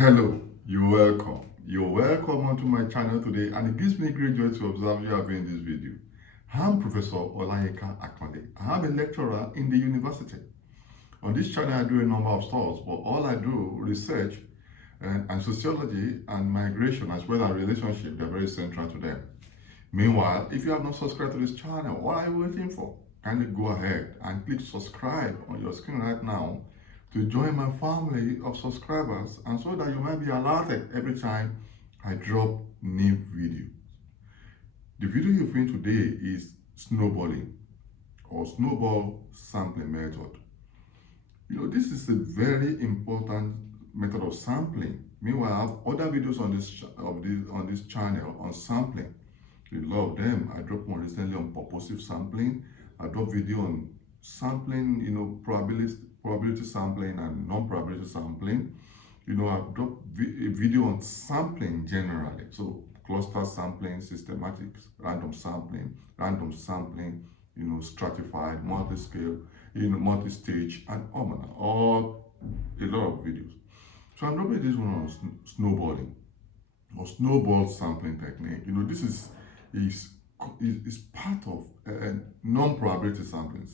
Hello, you're welcome. You're welcome onto my channel today, and it gives me great joy to observe you having this video. I'm Professor Olayinka Akonde. I'm a lecturer in the university. On this channel, I do a number of stuff, but all I do, research and sociology and migration as well as relationship, they're very central to them. Meanwhile, if you have not subscribed to this channel, what are you waiting for? Kindly go ahead and click subscribe on your screen right now to join my family of subscribers, and so that you might be alerted every time I drop new videos. The video you're viewing today is snowballing or snowball sampling method. This is a very important method of sampling. Meanwhile, I have other videos on this channel on sampling. A lot of them. I dropped one recently on purposive sampling. I dropped video on sampling, probability sampling and non-probability sampling. I've dropped a video on sampling generally. So cluster sampling, systematic random sampling, stratified, multi-scale, multi-stage, and all a lot of videos. So I'm dropping this one on snowballing or snowball sampling technique. This is part of a non-probability sampling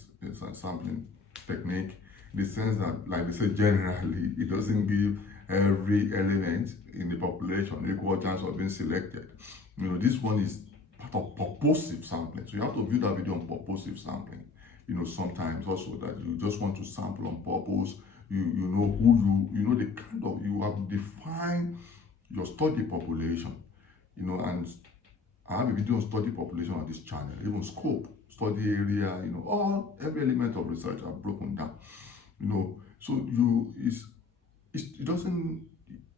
technique, in the sense that, like they say, generally it doesn't give every element in the population equal chance of being selected. This one is part of purposive sampling. So you have to view that video on purposive sampling. Sometimes also that you just want to sample on purpose. You know who you the kind of, you have defined your study population. And I have a video on study population on this channel, even scope, study area, every element of research I've broken down. So it doesn't,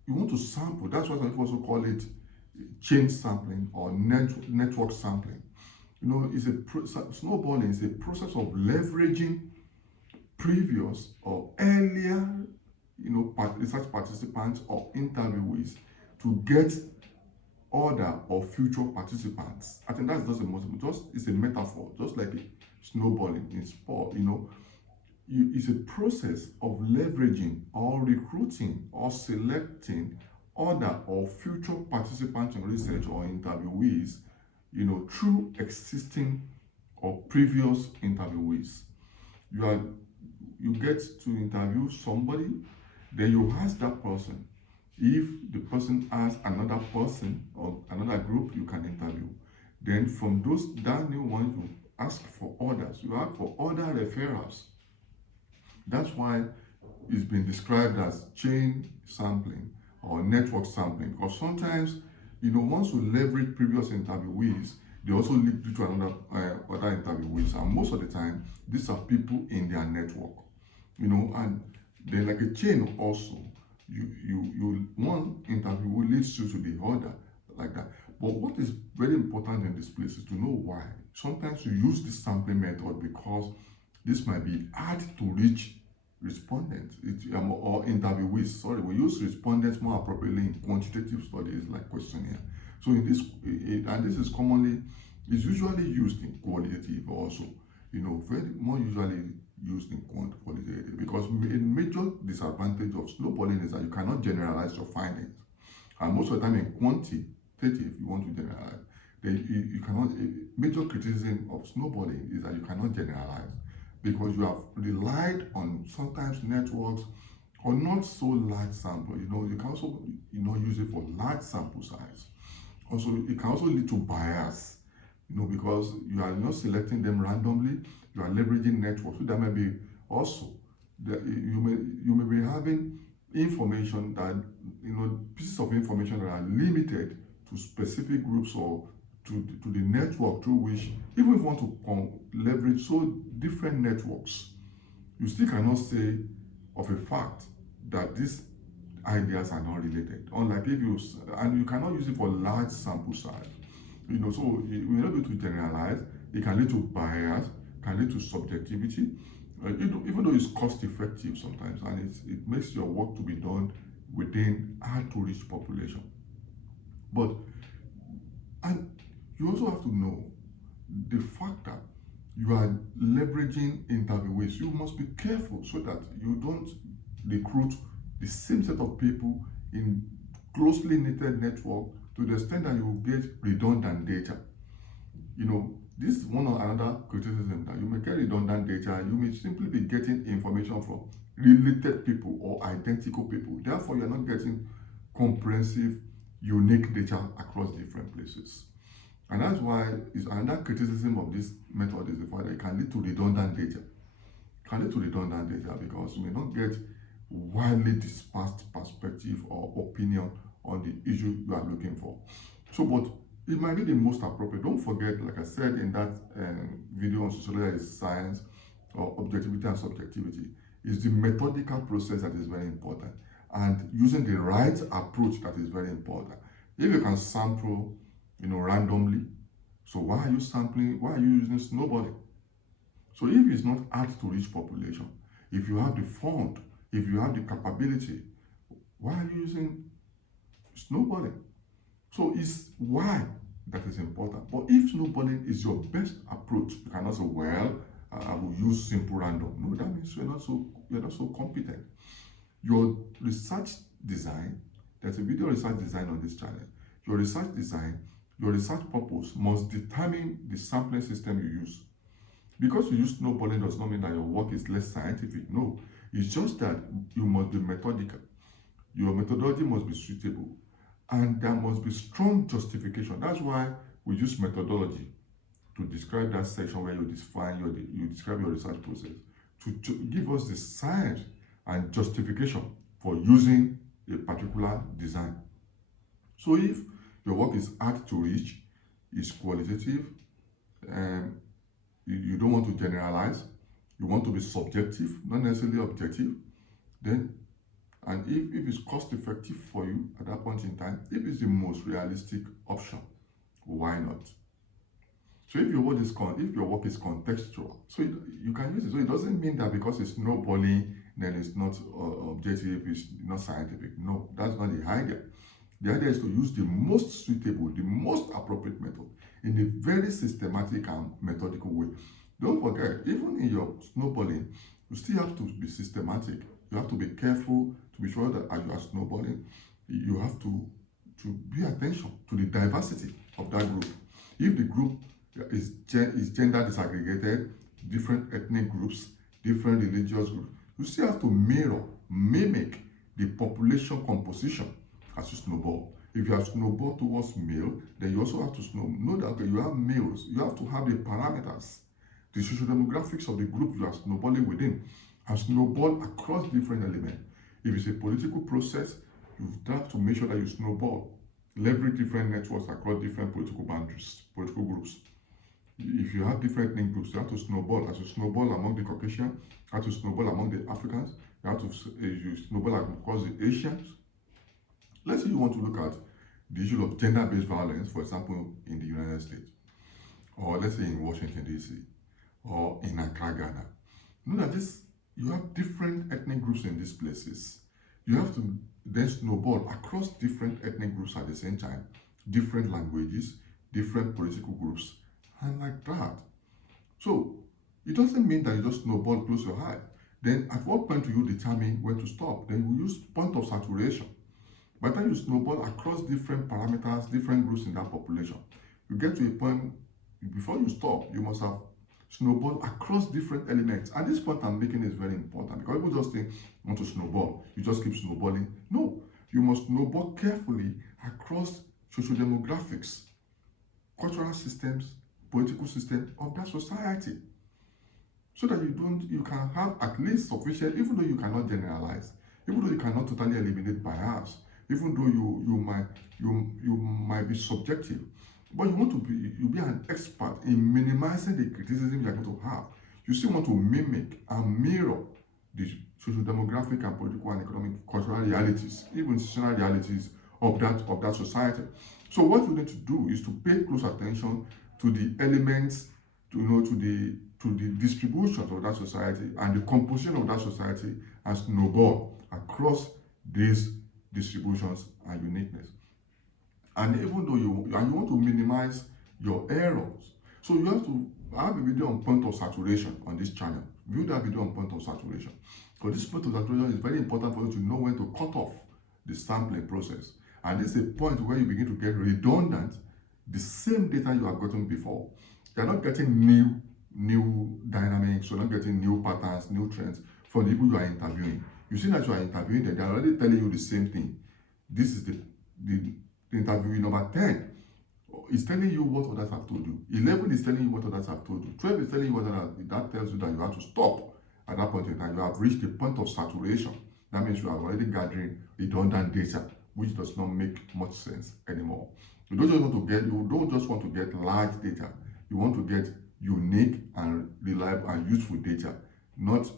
you want to sample. That's why some people also call it chain sampling or network sampling. Snowballing is a process of leveraging previous or earlier, research participants or interviewees to get other or future participants. I think that's just it's a metaphor, just like snowballing in sport. It's a process of leveraging or recruiting or selecting other or future participants in research or interviewees, through existing or previous interviewees. You get to interview somebody, then you ask that person. If the person has another person or another group you can interview, then from that new one, you ask for others. You ask for other referrals. That's why it's been described as chain sampling or network sampling, because sometimes, once you leverage previous interviewees, they also lead you to other interviewees, and most of the time, these are people in their network, and they're like a chain also. One interview leads you to the other, like that. But what is very important in this place is to know why. Sometimes you use this sampling method because this might be hard to reach respondents or interviewees. Sorry, we use respondents more appropriately in quantitative studies like questionnaire. So in this, and this is usually used in qualitative also. Very more usually used in qualitative, because a major disadvantage of snowballing is that you cannot generalize your findings. And most of the time in quantitative, you want to generalize. You cannot. A major criticism of snowballing is that you cannot generalize, because you have relied on sometimes networks or not so large sample. You can also use it for large sample size. Also, it can also lead to bias. Because you are not selecting them randomly, you are leveraging networks. So there may be also you may be having information that pieces of information that are limited to specific groups or to the network through which, even if you want to leverage so different networks, you still cannot say of a fact that these ideas are not related. Unlike and you cannot use it for large sample size. So we're not able to generalize. It can lead to bias, can lead to subjectivity, even though it's cost effective sometimes, and it makes your work to be done within hard to reach population. And you also have to know the fact that you are leveraging interviewees. You must be careful so that you don't recruit the same set of people in closely knitted network to the extent that you will get redundant data. This is one or another criticism, that you may get redundant data. You may simply be getting information from related people or identical people. Therefore, you're not getting comprehensive, unique data across different places. And that's why it's another criticism of this method is the fact that it can lead to redundant data. It can lead to redundant data because you may not get widely dispersed perspective or opinion on the issue you are looking for. So, but it might be the most appropriate. Don't forget, like I said in that video on sociology science or objectivity and subjectivity, is the methodical process that is very important, and using the right approach that is very important. If you can sample, randomly, so why are you sampling? Why are you using snowballing? So if it's not hard to reach population, if you have the fund, if you have the capability, why are you using snowballing? So it's why that is important. But if snowballing is your best approach, you cannot say, well, I will use simple random. No, that means you're not so competent. Your research design, there's a video research design on this channel. Your research design, your research purpose must determine the sampling system you use. Because you use snowballing does not mean that your work is less scientific. No, it's just that you must be methodical. Your methodology must be suitable, and there must be strong justification. That's why we use methodology to describe that section where you describe your research process, to give us the science and justification for using a particular design. So if your work is hard to reach, is qualitative, you don't want to generalize, you want to be subjective, not necessarily objective, then, and if it's cost effective for you at that point in time, if it's the most realistic option, why not? So if your work is contextual, so you can use it. So it doesn't mean that because it's snowballing, then it's not objective, it's not scientific. No, that's not the idea. The idea is to use the most suitable, the most appropriate method in a very systematic and methodical way. Don't forget, even in your snowballing, you still have to be systematic. You have to be careful to be sure that as you are snowballing, you have to pay attention to the diversity of that group. If the group is gender disaggregated, different ethnic groups, different religious groups, you still have to mimic the population composition as you snowball. If you have snowball towards male, then you also have to know that, okay, you have males. You have to have the parameters, the socio-demographics of the group you are snowballing within, and snowball across different elements. If it's a political process, you have to make sure that you snowball, leverage different networks across different political boundaries, political groups. If you have different ethnic groups, you have to snowball. As you snowball among the Caucasian, you have to snowball among the Africans, you have to snowball across the Asians. Let's say you want to look at the issue of gender-based violence, for example, in the United States, or let's say in Washington, D.C., or in Accra, Ghana. Know that you have different ethnic groups in these places. You have to then snowball across different ethnic groups at the same time, different languages, different political groups, and like that. So it doesn't mean that you just snowball, close your eye. Then at what point do you determine when to stop? Then we use point of saturation. By the time you snowball across different parameters, different groups in that population, you get to a point, before you stop, you must have snowball across different elements. And this point I'm making is very important, because people just think, want to snowball, you just keep snowballing. No, you must snowball carefully across social demographics, cultural systems, political system of that society, so that you can have at least sufficient, even though you cannot generalize, even though you cannot totally eliminate bias, even though you might be subjective, but you be an expert in minimizing the criticism you're going to have. You still want to mimic and mirror the social demographic and political and economic cultural realities, even institutional realities of that society. So what you need to do is to pay close attention to the elements, to the distributions of that society and the composition of that society, and snowball across these distributions and uniqueness. And even though you want to minimize your errors, so you have to have a video on point of saturation on this channel. View that video on point of saturation. Because this point of saturation is very important for you to know when to cut off the sampling process. And this is a point where you begin to get redundant, the same data you have gotten before. You're not getting new dynamics, you're not getting new patterns, new trends from the people you are interviewing. You see that you are interviewing them, they are already telling you the same thing. This is the interviewee number 10 is telling you what others have told you. 11 is telling you what others have told you. 12 is telling you what others, that tells you that you have to stop at that point in time. You have reached the point of saturation. That means you are already gathering redundant data, which does not make much sense anymore. You don't just want to get large data. You want to get unique and reliable and useful data, not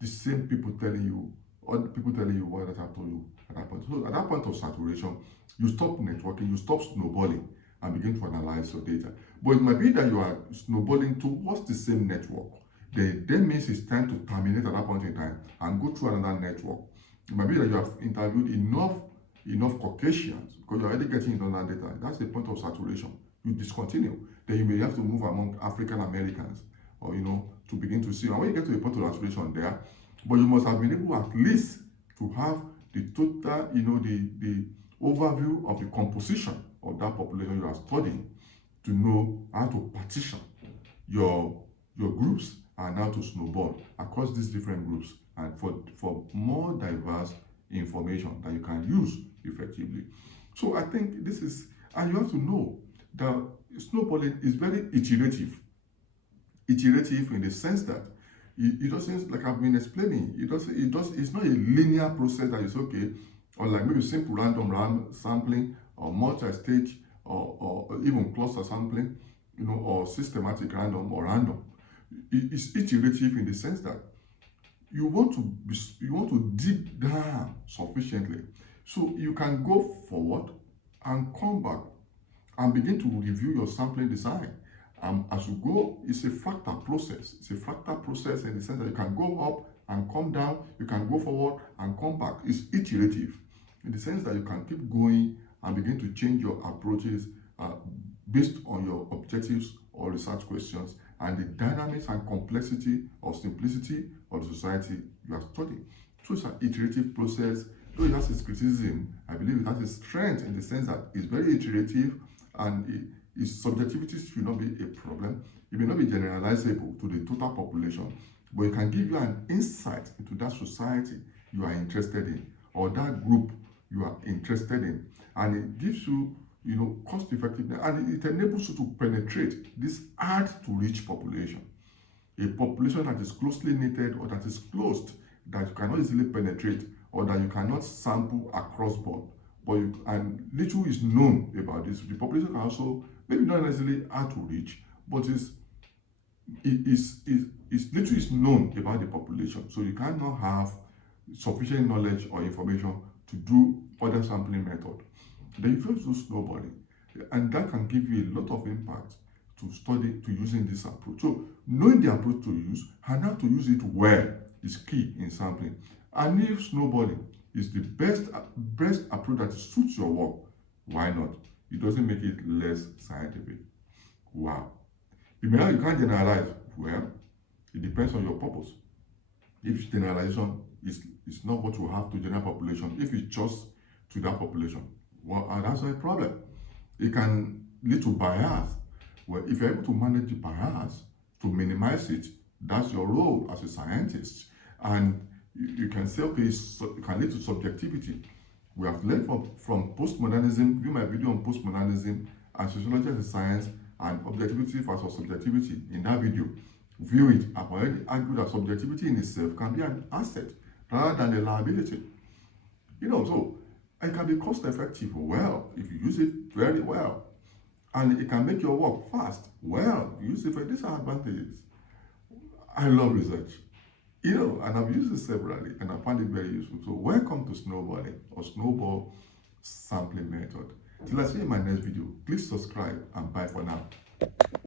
the same people telling you, or the people telling you what others have told you at that point. So at that point of saturation, you stop networking, you stop snowballing, and begin to analyze your data. But it might be that you are snowballing towards the same network. Then means it's time to terminate at that point in time and go through another network. It might be that you have interviewed enough Caucasians because you're already getting redundant data. That's the point of saturation. You discontinue. Then you may have to move among African Americans, or to begin to see. And when you get to a point of saturation there, but you must have been able at least to have the total, the overview of the composition of that population you are studying, to know how to partition your groups and how to snowball across these different groups, and for more diverse information that you can use effectively. So I think this is, and you have to know that snowballing is very iterative in the sense that it doesn't, like I've been explaining, it's not a linear process that is okay, or like maybe simple random sampling, or multi-stage, or even cluster sampling, or systematic random. It's iterative in the sense that you want to dig down sufficiently so you can go forward and come back and begin to review your sampling design. As you go, it's a fractal process. It's a fractal process in the sense that you can go up and come down, you can go forward and come back. It's iterative in the sense that you can keep going and begin to change your approaches based on your objectives or research questions and the dynamics and complexity or simplicity of the society you are studying. So it's an iterative process. Though it has its criticism, I believe it has its strength in the sense that it's very iterative, and its subjectivity should not be a problem. It may not be generalizable to the total population, but it can give you an insight into that society you are interested in, or that group you are interested in, and it gives you, cost effectiveness, and it enables you to penetrate this hard to reach population, a population that is closely knitted or that is closed, that you cannot easily penetrate, or that you cannot sample across board. And little is known about this. The population can also, maybe not necessarily hard to reach, but little is known about the population. So you cannot have sufficient knowledge or information to do other sampling method. Then you first do snowballing, and that can give you a lot of impact to using this approach. So knowing the approach to use and how to use it well is key in sampling. And if snowballing is the best approach that suits your work, why not? It doesn't make it less scientific. Wow. You can't generalize. Well, it depends on your purpose. If generalization is not what you have to general population, if it's just to that population, well, that's a problem. It can lead to bias. Well, if you're able to manage the bias, to minimize it, that's your role as a scientist. And you can say, okay, it can lead to subjectivity. We have learned from postmodernism, view my video on postmodernism and sociology as a science and objectivity versus subjectivity in that video. View it. I've already argued that subjectivity in itself can be an asset rather than a liability. So it can be cost effective, well, if you use it very well. And it can make your work fast, well, use it for disadvantages. I love research. And I've used it severally, and I find it very useful. So welcome to snowballing, or snowball sampling method. Till I see you in my next video, please subscribe, and bye for now.